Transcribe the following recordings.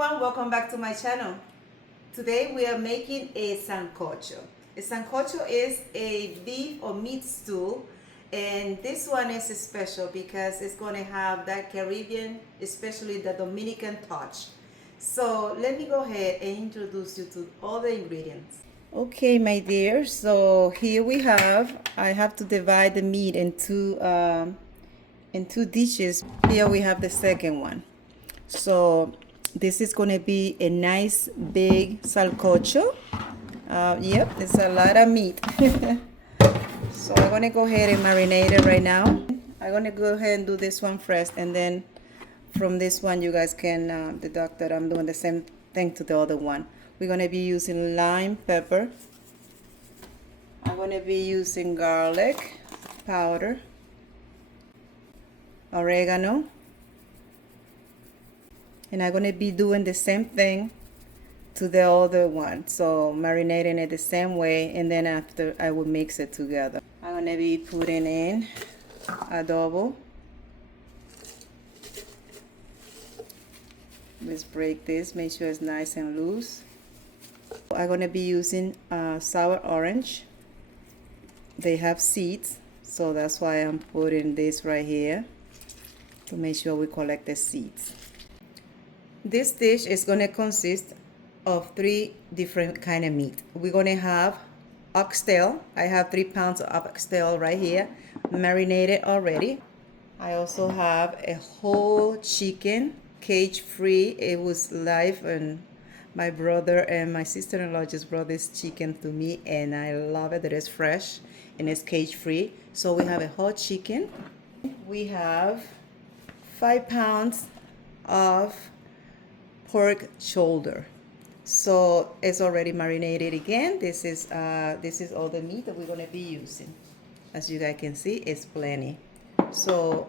everyone, welcome back to my channel. Today we are making a sancocho. A sancocho is a beef or meat stew, and this one is special because it's going to have that Caribbean, especially the Dominican touch. So let me go ahead and introduce you to all the ingredients. Okay, my dear, so here I have to divide the meat in two dishes. Here we have the second one. So this is going to be a nice big sancocho. Yep, it's a lot of meat. So I'm going to go ahead and marinate it right now. I'm going to go ahead and do this one first, and then from this one you guys can deduct that I'm doing the same thing to the other one. We're going to be using lime pepper. I'm going to be using garlic powder, oregano, and I'm going to be doing the same thing to the other one, so marinating it the same way, and then after I will mix it together. I'm going to be putting in adobo. Let's break this, make sure it's nice and loose. I'm going to be using sour orange. They have seeds, so that's why I'm putting this right here to make sure we collect the seeds. This dish is going to consist of 3 different kind of meat. We're going to have oxtail. I have 3 pounds of oxtail right here, marinated already. I also have a whole chicken, cage free. It was live, and my brother and my sister-in-law just brought this chicken to me, and I love it. It is fresh and it's cage free. So we have a whole chicken. We have 5 pounds of pork shoulder. So it's already marinated again. This is all the meat that we're going to be using. As you guys can see, it's plenty. So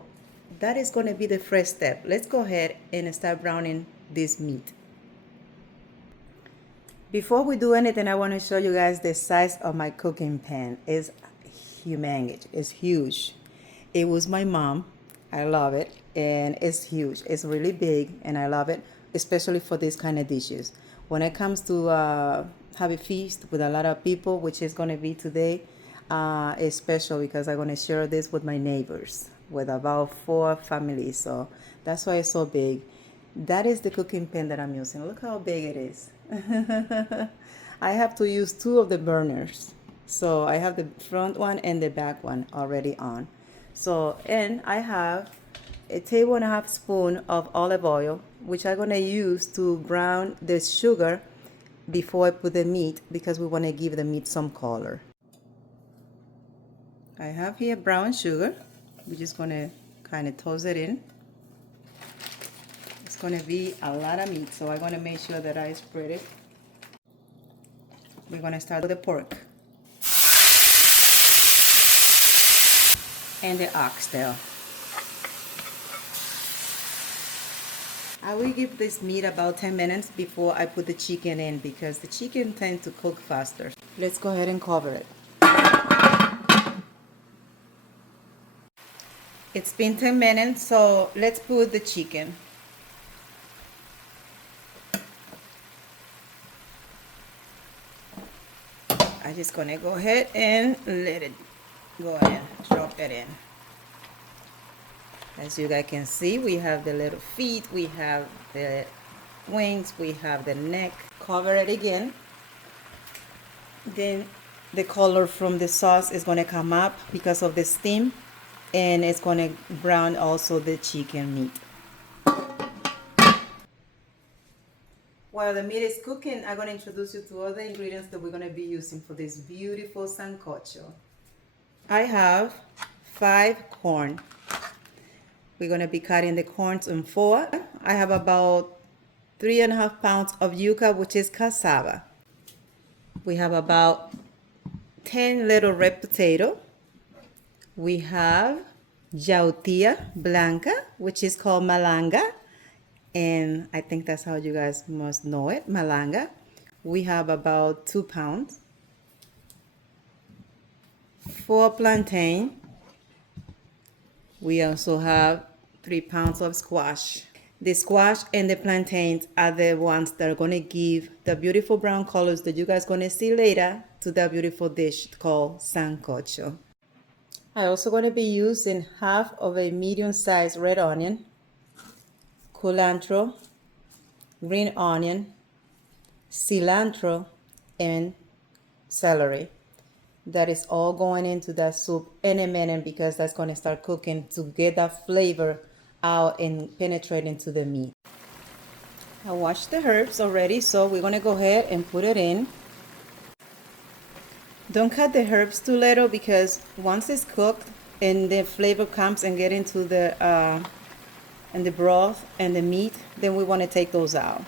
that is going to be the first step. Let's go ahead and start browning this meat. Before we do anything, I want to show you guys the size of my cooking pan. It's humongous. It's huge. It was my mom. I love it, and it's huge. It's really big, and I love it, especially for this kind of dishes. When it comes to have a feast with a lot of people, which is going to be today, it's special because I'm going to share this with my neighbors, with about 4 families. So that's why it's so big. That is the cooking pan that I'm using. Look how big it is. I have to use 2 of the burners. So I have the front one and the back one already on. So, and I have a 1.5 tablespoons of olive oil, which I'm going to use to brown the sugar before I put the meat, because we want to give the meat some color. I have here brown sugar. We're just going to kind of toss it in. It's going to be a lot of meat, so I'm going to make sure that I spread it. We're going to start with the pork and the oxtail. I will give this meat about 10 minutes before I put the chicken in, because the chicken tends to cook faster. Let's go ahead and cover it. It's been 10 minutes, so let's put the chicken. I'm just gonna go ahead and let it go ahead, drop it in. As you guys can see, we have the little feet, we have the wings, we have the neck. Cover it again. Then the color from the sauce is going to come up because of the steam, and it's going to brown also the chicken meat. While the meat is cooking, I'm going to introduce you to other ingredients that we're going to be using for this beautiful sancocho. I have 5 corn. We're going to be cutting the corns in 4. I have about 3.5 pounds of yuca, which is cassava. We have about 10 little red potato. We have yautía blanca, which is called malanga, and I think that's how you guys must know it, malanga. We have about 2 pounds. 4 plantain. We also have 3 pounds of squash. The squash and the plantains are the ones that are going to give the beautiful brown colors that you guys going to see later to that beautiful dish called Sancocho. I also going to be using half of a medium-sized red onion, culantro, green onion, cilantro, and celery. That is all going into that soup in a minute because that's going to start cooking to get that flavor out and penetrate into the meat. I washed the herbs already, so we're going to go ahead and put it in. Don't cut the herbs too little because once it's cooked and the flavor comes and get into the broth and the meat, then we want to take those out.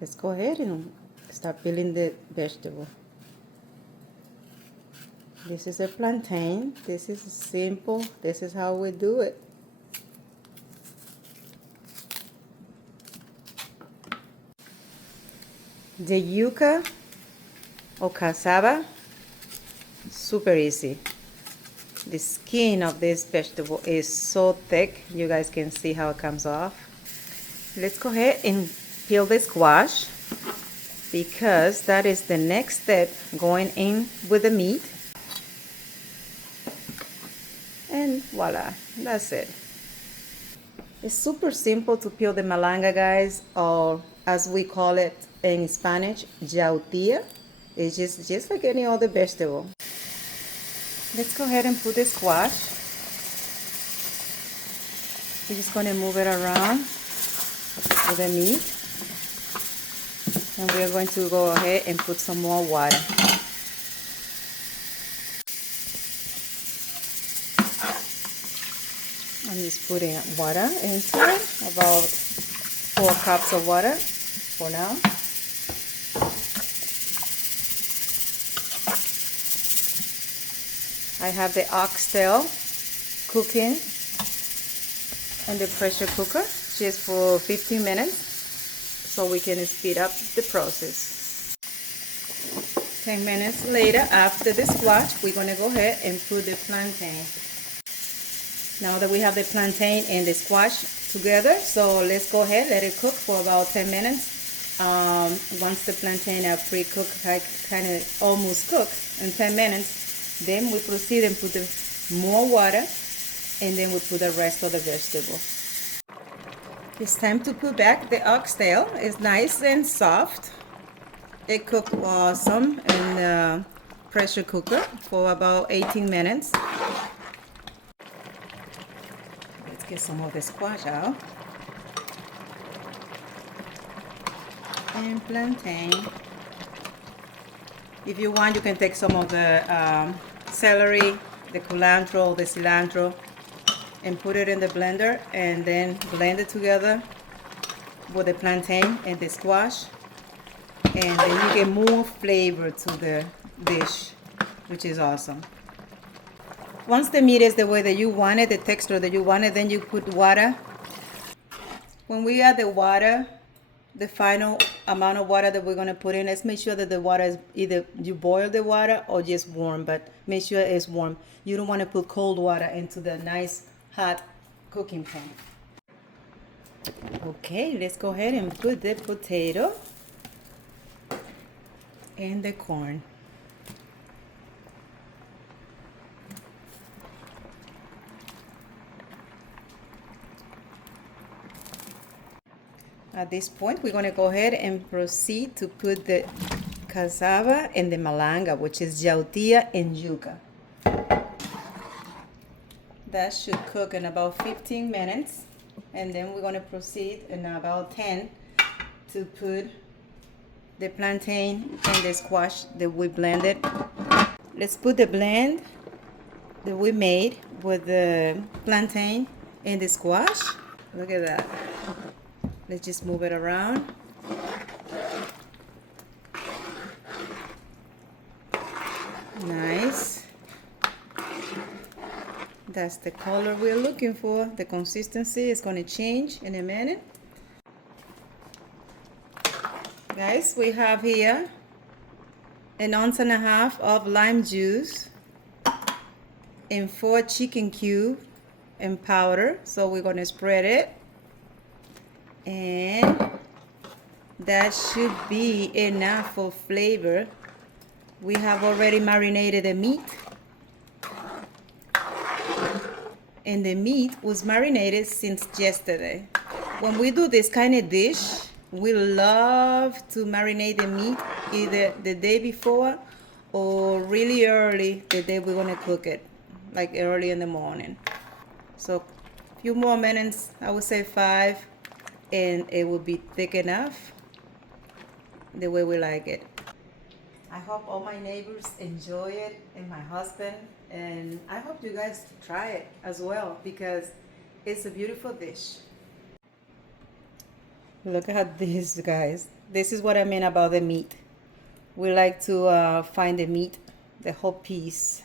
Let's go ahead and start peeling the vegetable. This is a plantain. This is simple. This is how we do it. The yuca or cassava, super easy. The skin of this vegetable is so thick. You guys can see how it comes off. Let's go ahead and peel the squash because that is the next step going in with the meat. And voila, that's it. It's super simple to peel the malanga, guys, or as we call it in Spanish, yautía. It's just like any other vegetable. Let's go ahead and put the squash. We're just going to move it around with the meat. And we're going to go ahead and put some more water. I'm just putting water into it, about 4 cups of water for now. I have the oxtail cooking in the pressure cooker just for 15 minutes so we can speed up the process. 10 minutes later, after the squash, we're going to go ahead and put the plantain. Now that we have the plantain and the squash together, so let's go ahead, let it cook for about 10 minutes. Once the plantain are pre-cooked, kind of almost cooked in 10 minutes, then we proceed and put more water, and then we put the rest of the vegetable. It's time to put back the oxtail. It's nice and soft. It cooked awesome in the pressure cooker for about 18 minutes. Let's get some of the squash out. And plantain. If you want, you can take some of the celery, the culantro, the cilantro, and put it in the blender and then blend it together with the plantain and the squash. And then you get more flavor to the dish, which is awesome. Once the meat is the way that you want it, the texture that you want it, then you put water. When we add the water, the final amount of water that we're going to put in, let's make sure that the water is either you boil the water or just warm, but make sure it's warm. You don't want to put cold water into the nice hot cooking pan. Okay, let's go ahead and put the potato and the corn. At this point, we're going to go ahead and proceed to put the cassava and the malanga, which is yautía and yuca. That should cook in about 15 minutes. And then we're going to proceed in about 10 to put the plantain and the squash that we blended. Let's put the blend that we made with the plantain and the squash. Look at that. Let's just move it around. Nice. That's the color we're looking for. The consistency is going to change in a minute. Guys, we have here 1.5 ounces of lime juice and 4 chicken cubes in powder. So we're going to spread it And that should be enough for flavor. We have already marinated the meat, and the meat was marinated since yesterday. When we do this kind of dish, we love to marinate the meat either the day before or really early the day we're gonna cook it, like early in the morning. So a few more minutes, I would say 5, and it will be thick enough the way we like it. I hope all my neighbors enjoy it and my husband, and I hope you guys try it as well because it's a beautiful dish. Look at this, guys. This is what I mean about the meat. We like to find the meat, the whole piece.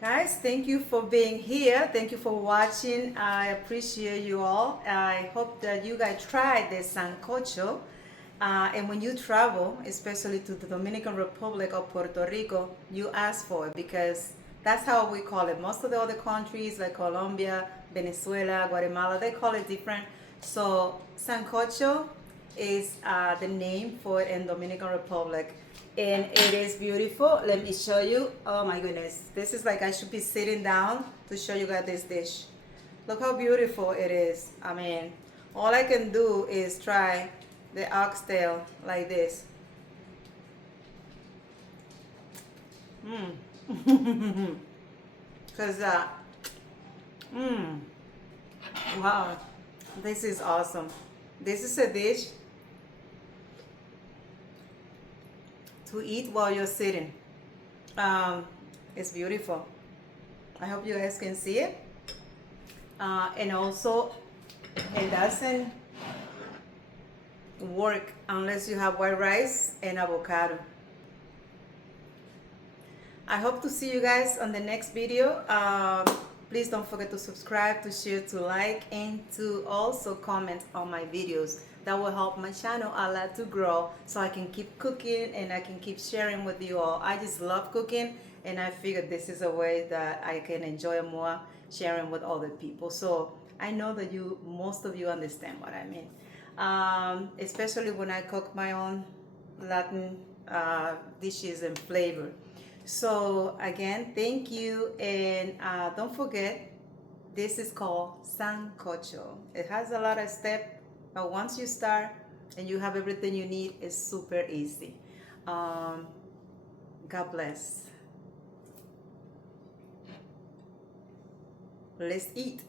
Guys, thank you for being here. Thank you for watching. I appreciate you all. I hope that you guys try the Sancocho. And when you travel, especially to the Dominican Republic or Puerto Rico, you ask for it because that's how we call it. Most of the other countries like Colombia, Venezuela, Guatemala, they call it different. So Sancocho is the name for it in Dominican Republic. And it is beautiful. Let me show you. Oh my goodness. This is like I should be sitting down to show you guys this dish. Look how beautiful it is. I mean, all I can do is try the oxtail like this. Because, wow, this is awesome. This is a dish to eat while you're sitting. It's beautiful. I hope you guys can see it. And also, it doesn't work unless you have white rice and avocado. I hope to see you guys on the next video. Please don't forget to subscribe, to share, to like, and to also comment on my videos. That will help my channel a lot to grow so I can keep cooking and I can keep sharing with you all. I just love cooking, and I figured this is a way that I can enjoy more sharing with other people. So I know that most of you understand what I mean, especially when I cook my own Latin dishes and flavor. So again, thank you, and don't forget, this is called Sancocho. It has a lot of steps, but once you start and you have everything you need, it's super easy. God bless. Let's eat.